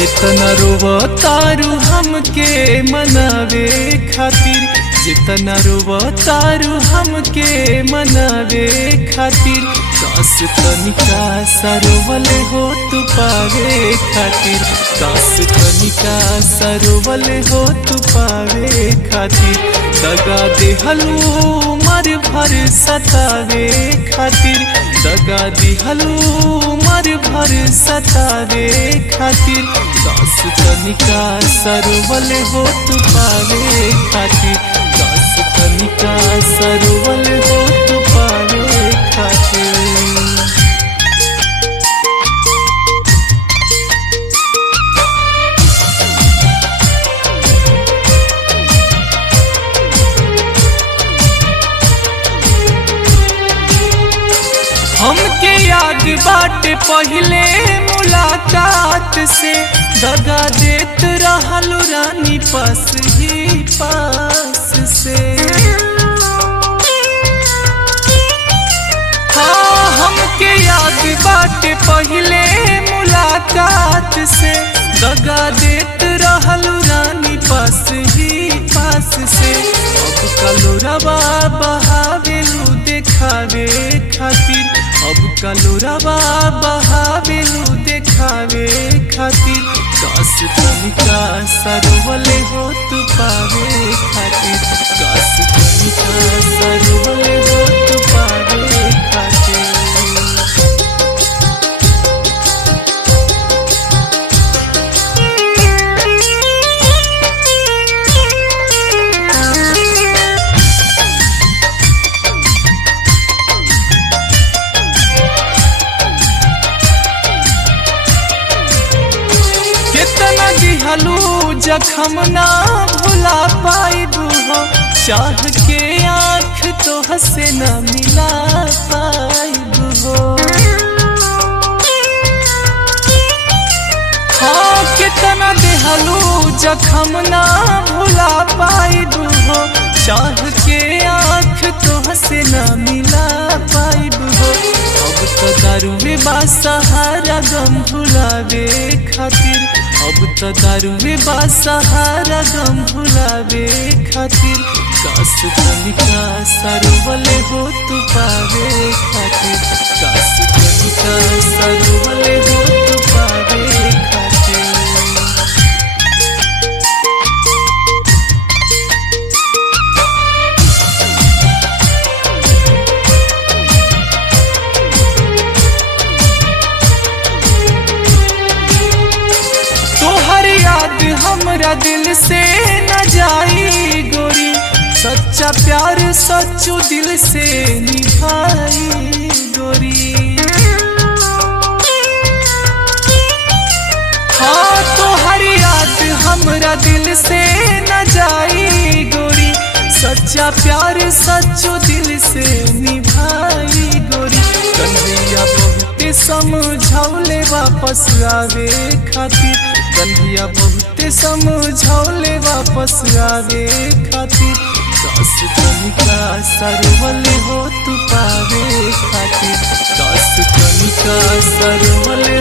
जितना रोवतारू हमके मनावे खातिर, जितना रोवतारू हमके मनावे खातिर, काश तनिका सरोवले हो तू पावे खातिर, काश तनिका सरोवले हो तू पावे खातिर। दगा देहलू मर भर सतावे खातिर, दगा दिहलू मर भर सतावे खातिर, काश तनिका सरोवले हो तू पावे खातिर, काश तनिका सरोवले हो तू पावे खातिर। हमके याद बाटे पहले मुलाकात से, दगा देत रहलू रानी पास ही पास से। हाँ हमके याद बाटे पहले मुलाकात से, दगा देत रहलू रानी पास ही पास से। अब कलोरवा बहावेलू देखावे खातिर, अब कलोरवा बहावेलू देखावे खातिर, काश तनिका सरोवले हो तू पावे खातिर, काश तनिका सरोवले हो तू पावे खातिर। कितना दिहलू जखम ना भुला पाइबू हो, चाह के आँख तो हसे न मिला पाइबू हो। हाँ कितना दिहलू जखम ना भुला पाइबू हो, चाह के आँख तो हसे न मिला पाइबू हो। अब तो दारू में बासहारा गम भुलावे खातिर, अब तो दारू में बासहारा गम भुलावे खातिर, काश तनिका सरोवले हो तू पावे खातिर, काश तनिका सरोवले हो तू पावे खातिर। याद हमरा दिल से न जाई गोरी, सच्चा प्यार सच्चू दिल से निभाई गोरी। हाँ तोहर याद हमरा दिल से न जाई गोरी, सच्चा प्यार सच्चू दिल से निभाई गोरी। कन्हैया बहुते समझौले वापस आवे खातिर, कन्हैया बहुते समझौले वापस आवे खातिर, काश तनिका सरोवले हो तू पावे खातिर, काश तनिका सरोवले